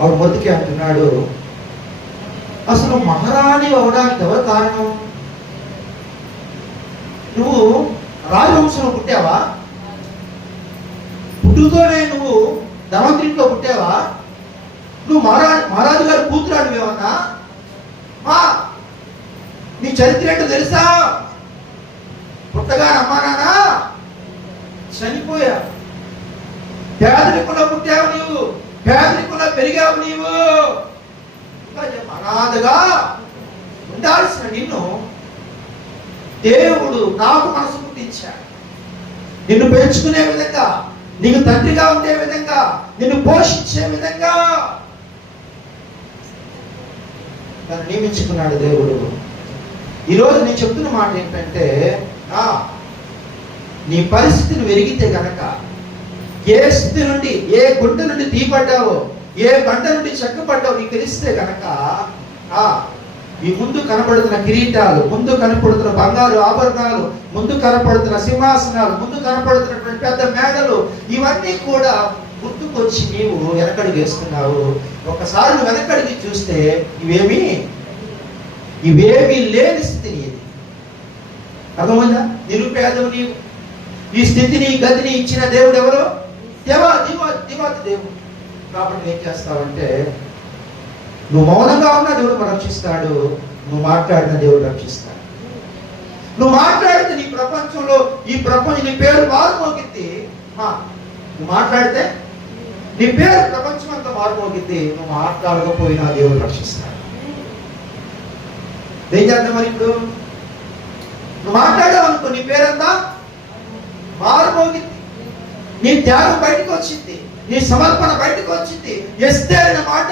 వాడు మొదటికి అంటున్నాడు. అసలు మహారాణి అవడానికి ఎవరు కారణం? నువ్వు రాజవంశంలో పుట్టావా? పుట్టుతోనే నువ్వు ధనవంతుడిలో పుట్టావా? నువ్వు మహారా మహారాజు గారి కూతురాడు మేమన్నా మా నీ చరిత్ర ఏంటో తెలుసా? పుట్టగా అమ్మా నాన్న చనిపోయా. పేదరికంలో పుట్టావు నువ్వు పేదరికం పెరిగావు నీవు. అనాథగా ఉండాల్సిన నిన్ను దేవుడు నాకు మనసు పుట్టించాడు. నిన్ను పెంచుకునే విధంగా నీకు తండ్రిగా ఉండే విధంగా నిన్ను పోషించే విధంగా. నన్ను నియమించుకున్నాడు దేవుడు. ఈరోజు నేను చెప్తున్న మాట ఏంటంటే ఆ, నీ పరిస్థితిని వెరిగితే గనక ఏ స్థితి నుండి ఏ గుంట నుండి తీపడ్డావో ఏ బండ నుండి చెక్కపడ్డావో నీకు తెలిస్తే కనుక ఆ, ఈ ముందు కనపడుతున్న కిరీటాలు ముందు కనపడుతున్న బంగారు ఆభరణాలు ముందు కనపడుతున్న సింహాసనాలు ముందు కనపడుతున్నటువంటి పెద్ద మేఘలు ఇవన్నీ కూడా గుర్తుకొచ్చి నీవు వెనకడుగు వేస్తున్నావు. ఒకసారి నువ్వు వెనకడిగి చూస్తే ఇవేమి ఇవేమీ లేని స్థితి నీది. అర్థమైందా? నిరుపేదవు నీవు. ఈ స్థితిని గతిని ఇచ్చిన దేవుడు ఎవరు? దేవా దివా దివాత దేవుడు. కాబట్టి ఏం చేస్తావంటే నువ్వు మౌనంగా ఉన్న దేవుడు రక్షిస్తాడు నువ్వు మాట్లాడిన దేవుడు రక్షిస్తాడు. నువ్వు మాట్లాడితే నీ ప్రపంచంలో ఈ ప్రపంచం నీ పేరు మారుమోగిద్ది. నువ్వు మాట్లాడితే నీ పేరు ప్రపంచం అంతా మారుమోగిద్ది. నువ్వు మాట్లాడకపోయినా దేవుడు రక్షిస్తాడు. ఏం చేద్దాం మరి ఇప్పుడు? నువ్వు మాట్లాడావు అనుకో నీ పేరంతా మారుమోగింది నీ త్యాగం బయటకు వచ్చింది. ఈ సమర్పణ బయటకు వచ్చింది. ఎస్తే అనే మాట